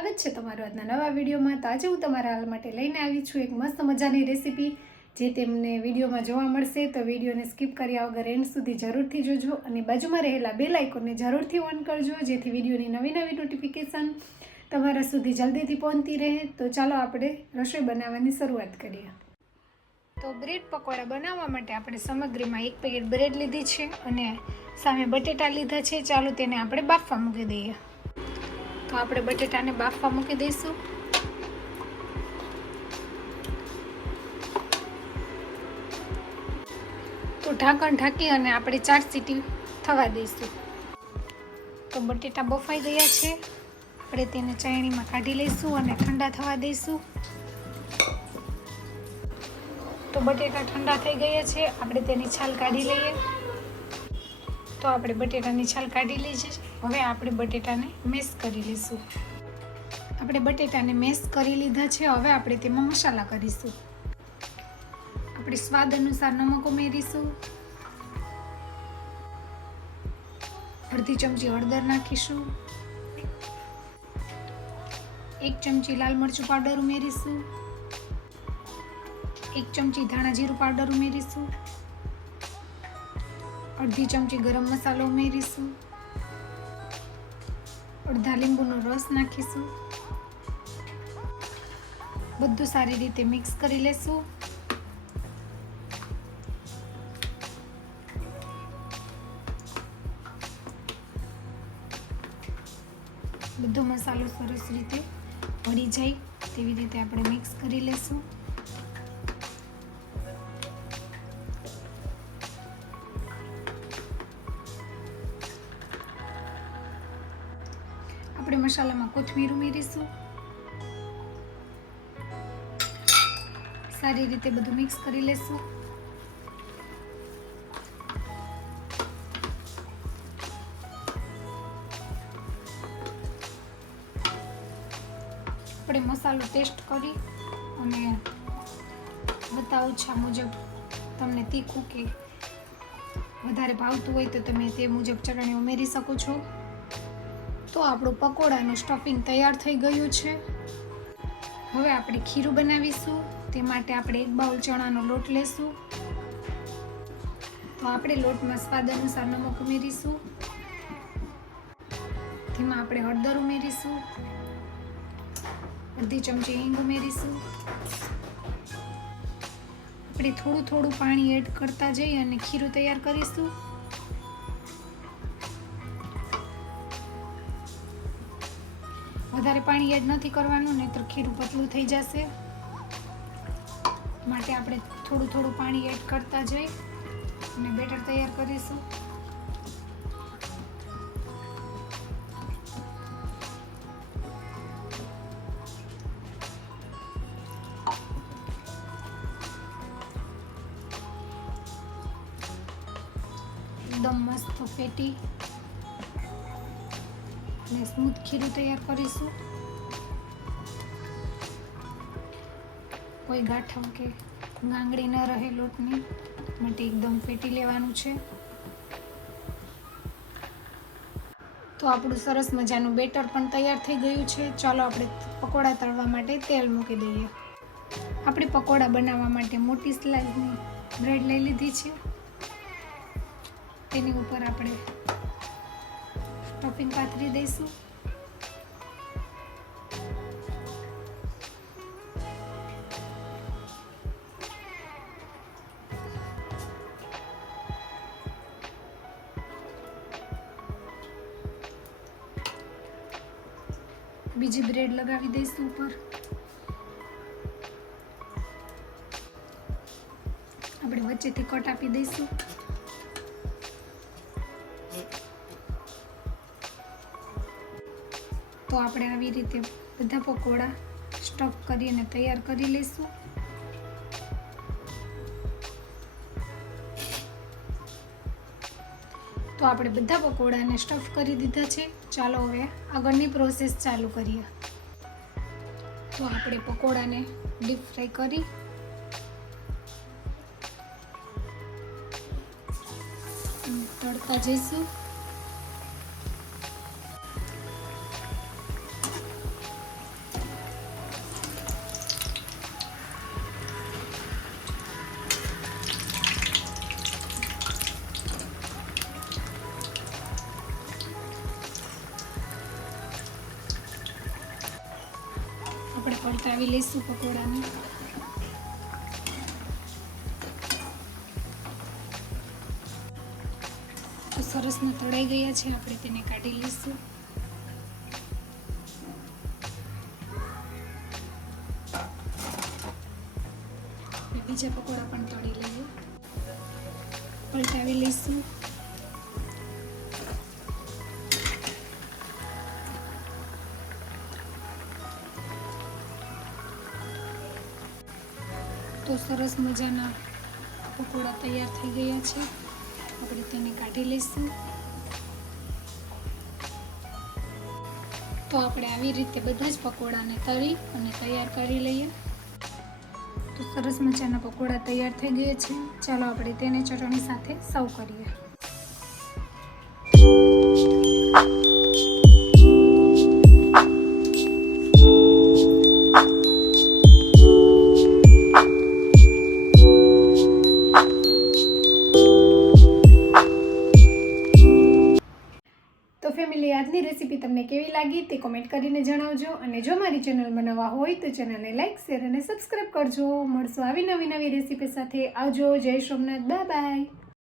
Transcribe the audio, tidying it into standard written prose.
સ્વાગત છે તમારું આજના નવા વિડીયોમાં। તો આજે હું તમારા હાલ માટે લઈને આવી છું એક મસ્ત મજાની રેસીપી, જે તમને વિડીયોમાં જોવા મળશે। તો વિડીયોને સ્કીપ કર્યા વગર એન્ડ સુધી જરૂરથી જોજો અને બાજુમાં રહેલા બેલ આઇકોનને જરૂરથી ઓન કરજો, જેથી વિડીયોની નવી નવી નોટિફિકેશન તમારા સુધી જલ્દીથી પહોંચતી રહે। તો ચાલો આપણે રસોઈ બનાવવાની શરૂઆત કરીએ। તો બ્રેડ પકોડા બનાવવા માટે આપણે સામગ્રીમાં એક પેકેટ બ્રેડ લીધી છે અને સામે બટેટા લીધા છે। ચાલો તેને આપણે બાફવા મૂકી દઈએ। તો આપણે બટેટાને બાફવા મૂકી દઈશું। તો ઢાંકણ ઢાંકી અને આપણે 4 સીટી થવા દઈશું। તો બટેટા બફાઈ ગયા છે, આપણે તેને ચાળણીમાં કાઢી લઈશું અને ઠંડા થવા દઈશું। તો બટેટા ઠંડા થઈ ગયા છે, આપણે તેની છાલ કાઢી લઈએ। તો આપણે બટેટાની છાલ કાઢી લઈએ છીએ। હવે આપણે બટેટાને મેશ કરી લઈશું। આપણે બટેટાને મેશ કરી લીધા છે, હવે આપણે તેમાં મસાલા કરીશું। આપણે સ્વાદ અનુસાર નમક ઉમેરીશું, અડધી ચમચી હળદર નાખીશું, 1 ચમચી લાલ મરચું પાવડર ઉમેરીશું, 1 ચમચી ધાણા જીરું પાવડર ઉમેરીશું, અડધી ચમચી ગરમ મસાલો ઉમેરીશું, અડધા લીંબુનો રસ નાખીશું। બધું સારી રીતે મિક્સ કરી લેશું। બધો મસાલો સરસ રીતે ભળી જાય તેવી રીતે આપણે મિક્સ કરી લેશું। આપણે મસાલામાં કોથમીર ઉમેરીશું, સારી રીતે બધું મિક્સ કરી લેશું। આપણે મસાલો ટેસ્ટ કરી અને બધા ઓછા મુજબ તમને તીખું કે વધારે ભાવતું હોય તો તમે તે મુજબ ચટણી ઉમેરી શકો છો। તો આપણું પકોડાનું સ્ટફિંગ તૈયાર થઈ ગયું છે। હવે આપણે ખીરું બનાવીશું। તે માટે આપણે 1 બાઉલ ચણાનો લોટ લેશું। તો આપણે લોટમાં સ્વાદ અનુસાર નમક ઉમેરીશું, તેમાં આપણે હળદર ઉમેરીશું, અડધી ચમચી હિંગ ઉમેરીશું। આપણે થોડું થોડું પાણી એડ કરતા જઈ અને ખીરું તૈયાર કરીશું। વધારે પાણી એડ નથી કરવાનું, નહીંતર ખીરું પતલું થઈ જશે, માટે આપણે થોડું થોડું પાણી એડ કરતા જઈ અને બેટર તૈયાર કરીશું। એકદમ મસ્ત ફેટી અને સ્મૂથ ખીરું તૈયાર કરીશું। કોઈ ગાંઠ કે ગાંગડી ન રહે લોટની માટે એકદમ ફેટી લેવાનું છે। તો આપણું સરસ મજાનું બેટર પણ તૈયાર થઈ ગયું છે। ચાલો આપણે પકોડા તળવા માટે તેલ મૂકી દઈએ। આપણે પકોડા બનાવવા માટે મોટી સ્લાઇસની બ્રેડ લઈ લીધી છે, તેની ઉપર આપણે સ્ટફિંગ પાથરી દઈશું। બીજી બ્રેડ લગાવી દઈશું ઉપર। આપણે વચ્ચેથી કટ આપી દઈશું। તો આપણે આવી રીતે બધા પકોડા સ્ટફ કરીને તૈયાર કરી લઈશું। તો આપણે બધા પકોડાને સ્ટફ કરી દીધા છે। ચાલો હવે આગળની પ્રોસેસ ચાલુ કરીએ। તો આપણે પકોડાને ડીપ ફ્રાય કરી તળતા જઈશું। પલટાવી લઈશું પકોડાને. તો સરસના તળાઈ ગયા છે, આપણે તેને કાઢી લઈશું. બીજા પકોડા પણ તળી લઈએ. પલટાવી લઈશું. તો સરસ મજાના પકોડા તૈયાર થઈ ગયા છે, આપણે તેને કાઢી લઈશું. તો આપણે આવી રીતે બધા જ પકોડાને તળી અને તૈયાર કરી લઈએ. તો સરસ મજાના પકોડા તૈયાર થઈ ગયા છે. ચાલો આપણે તેને ચટણી સાથે સર્વ કરીએ. તો ફેમિલી, આજની રેસીપી તમને કેવી લાગી તે કોમેન્ટ કરીને જણાવજો. અને જો મારી ચેનલમાં નવા હોય તો ચેનલને લાઈક, શેર અને સબસ્ક્રાઈબ કરજો. મળશું આવી નવી રેસીપી સાથે. આવજો. જય સોમનાથ. Bye bye.